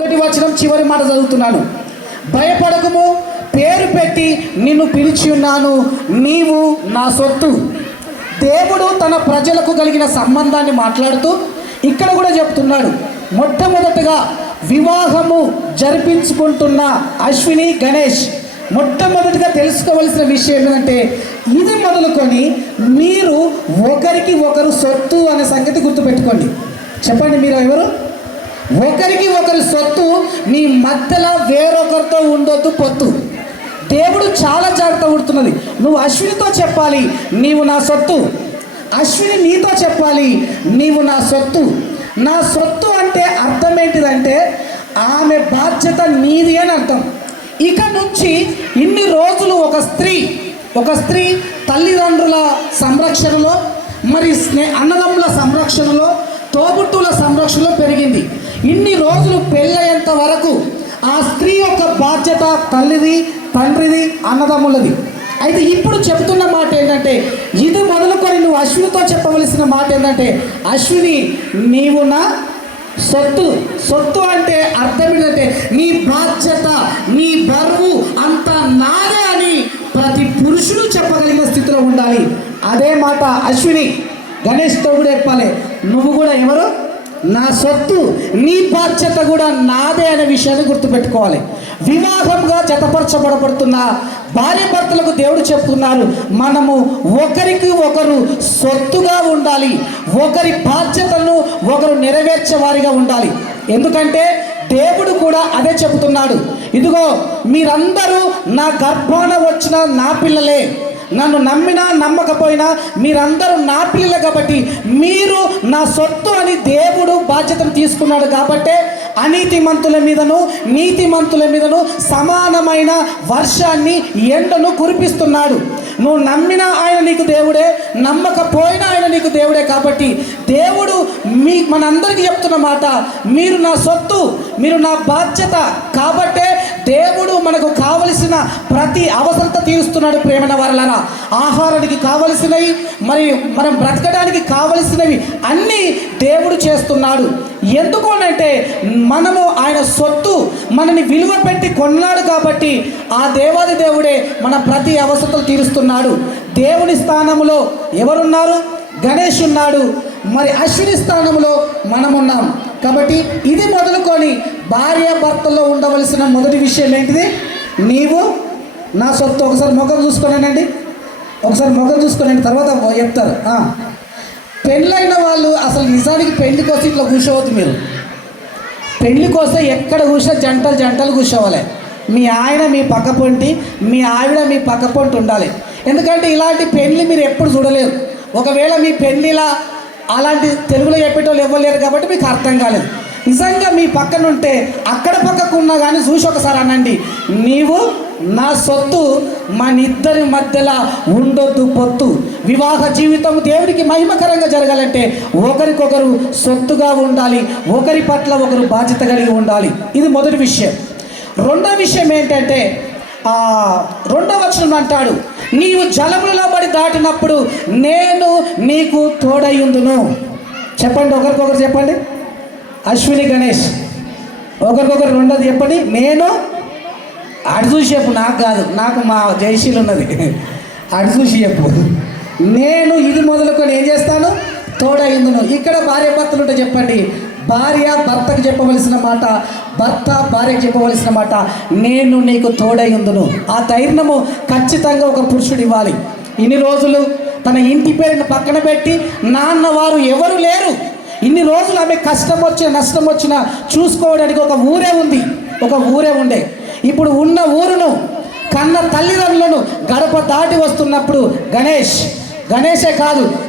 మొదటి వచనం చివరి మాట చదువుతున్నాను. భయపడకము పేరు పెట్టి నిన్ను పిలిచి ఉన్నాను నీవు నా సొత్తు. దేవుడు తన ప్రజలకు కలిగిన సంబంధాన్ని మాట్లాడుతూ ఇక్కడ కూడా చెప్తున్నాడు. మొట్టమొదటగా వివాహము జరిపించుకుంటున్న అశ్విని గణేష్ మొట్టమొదటిగా తెలుసుకోవలసిన విషయం ఏంటంటే ఇది మొదలుకొని మీరు ఒకరికి ఒకరు సొత్తు అనే సంగతి గుర్తుపెట్టుకోండి. చెప్పండి మీరు ఎవరు ఒకరికి ఒకరి సొత్తు నీ మధ్యలో వేరొకరితో ఉండొద్దు పొత్తు. దేవుడు చాలా జాగ్రత్త ఉడుతున్నది నువ్వు అశ్వినితో చెప్పాలి నీవు నా సొత్తు. అశ్విని నీతో చెప్పాలి నీవు నా సొత్తు. నా సొత్తు అంటే అర్థం ఏంటిదంటే ఆమె బాధ్యత నీది అని అర్థం. ఇక నుంచి ఇన్ని రోజులు ఒక స్త్రీ ఒక స్త్రీ తల్లిదండ్రుల సంరక్షణలో మరి స్నే అన్నదమ్ముల సంరక్షణలో తోబుట్టుల సంరక్షణలో రోజులు పెళ్ళయ్యేంత వరకు ఆ స్త్రీ యొక్క బాధ్యత తల్లిది తండ్రిది అన్నదమ్ములది. అయితే ఇప్పుడు చెప్తున్న మాట ఏంటంటే ఇది మొదలుకొని నువ్వు అశ్వినితో చెప్పవలసిన మాట ఏంటంటే అశ్విని నీవు నా సొత్తు. సొత్తు అంటే అర్థం ఏంటంటే నీ బాధ్యత నీ బరువు అంత నాదే అని ప్రతి పురుషుడు చెప్పగలిగిన స్థితిలో ఉండాలి. అదే మాట అశ్విని. గణేష్తో కూడా చెప్పాలి. నువ్వు కూడా ఎవరు? నా సొత్తు నీ బాధ్యత కూడా నాదే అనే విషయాన్ని గుర్తుపెట్టుకోవాలి. వివాహంగా జతపరచబడబడుతున్న భార్య భర్తలకు దేవుడు చెప్తున్నారు మనము ఒకరికి ఒకరు సొత్తుగా ఉండాలి ఒకరి బాధ్యతలను ఒకరు నెరవేర్చే వారిగా ఉండాలి. ఎందుకంటే దేవుడు కూడా అదే చెబుతున్నాడు ఇదిగో మీరందరూ నా గర్భాన వచ్చిన నా పిల్లలే నన్ను నమ్మినా నమ్మకపోయినా మీరందరూ నా పిల్లలే కాబట్టి మీరు నా సొత్తు అని దేవుడు బాధ్యతను తీసుకున్నాడు కాబట్టే అనీతిమంతుల మీదను నీతిమంతుల మీదను సమానమైన వర్షాన్ని ఎండను కురిపిస్తున్నాడు. నువ్వు నమ్మిన ఆయన నీకు దేవుడే నమ్మకపోయినా ఆయన నీకు దేవుడే కాబట్టి దేవుడు మీ మనందరికీ చెప్తున్న మాట మీరు నా సొత్తు మీరు నా బాధ్యత కాబట్టే దేవుడు మనకు కావలసిన ప్రతి అవసరత తీరుస్తున్నాడు ప్రేమన వారలారా. ఆహారానికి కావలసినవి మరి మనం బ్రతకడానికి కావలసినవి అన్నీ దేవుడు చేస్తున్నాడు. ఎందుకు అంటే మనము ఆయన సొత్తు మనని విలువ పెట్టి కొన్నాడు కాబట్టి ఆ దేవాది దేవుడే మన ప్రతి అవసరతలు తీరుస్తున్నాడు. దేవుని స్థానంలో ఎవరున్నారు? గణేష్ ఉన్నాడు. మరి అశ్విని స్థానంలో మనమున్నాం. కాబట్టి ఇది మొదలుకొని భార్య భర్తల్లో ఉండవలసిన మొదటి విషయం ఏంటిది? నీవు నా సొత్తు ఒకసారి ముఖం చూసుకున్నానండి. ఒకసారి ముఖం చూసుకునండి తర్వాత చెప్తారు. పెళ్ళైన వాళ్ళు అసలు నిజానికి పెళ్ళి కోసం ఇట్లా కూర్చోవద్దు మీరు. పెళ్ళి కోసం ఎక్కడ కూర్చో జంటలు జంటలు కూర్చోవాలి. మీ ఆయన మీ పక్క పొంటి మీ ఆవిడ మీ పక్క పొంటి ఉండాలి. ఎందుకంటే ఇలాంటి పెళ్ళి మీరు ఎప్పుడు చూడలేరు. ఒకవేళ మీ పెళ్ళిలా అలాంటి తెలుగులో చెప్పేటోళ్ళు ఇవ్వలేరు కాబట్టి మీకు అర్థం కాలేదు. నిజంగా మీ పక్కనుంటే అక్కడ పక్కకు ఉన్నా కానీ చూసి ఒకసారి అనండి. నీవు నా సొత్తు మన ఇద్దరి మధ్యలో ఉండొద్దు పొత్తు. వివాహ జీవితం దేవుడికి మహిమకరంగా జరగాలంటే ఒకరికొకరు సొత్తుగా ఉండాలి ఒకరి పట్ల ఒకరు బాధ్యత కలిగి ఉండాలి. ఇది మొదటి విషయం. రెండో విషయం ఏంటంటే రెండవ రెండో వచనం అంటాడు నీవు జలములలో పడి దాటినప్పుడు నేను నీకు తోడయ్యుందును చెప్పండి ఒకరికొకరు చెప్పండి. అశ్విని గణేష్. ఒకరికొకరు రెండోది చెప్పండి. నేను అటు చూసి చెప్పు. నాకు కాదు. నాకు మా జయశీల్ ఉన్నది. అటు చూసి చెప్పు. నేను ఇది మొదలుకొని ఏం చేస్తాను? తోడైందును ఇక్కడ భార్య భర్తలు ఉంటే చెప్పండి. భార్య భర్తకు చెప్పవలసిన మాట భర్త భార్యకు చెప్పవలసిన మాట నేను నీకు తోడైందును ఆ ధైర్యము ఖచ్చితంగా ఒక పురుషుడు ఇవ్వాలి. ఇన్ని రోజులు తన ఇంటి పేరుని పక్కన పెట్టి నాన్న వారు ఎవరు లేరు. ఇన్ని రోజులు ఆమె కష్టం వచ్చిన నష్టం వచ్చినా చూసుకోవడానికి ఒక ఊరే ఉంది. ఒక ఊరే ఉండే. ఇప్పుడు ఉన్న ఊరును కన్న తల్లిదండ్రులను గడప దాటి వస్తున్నప్పుడు గణేష్ గణేషే కాదు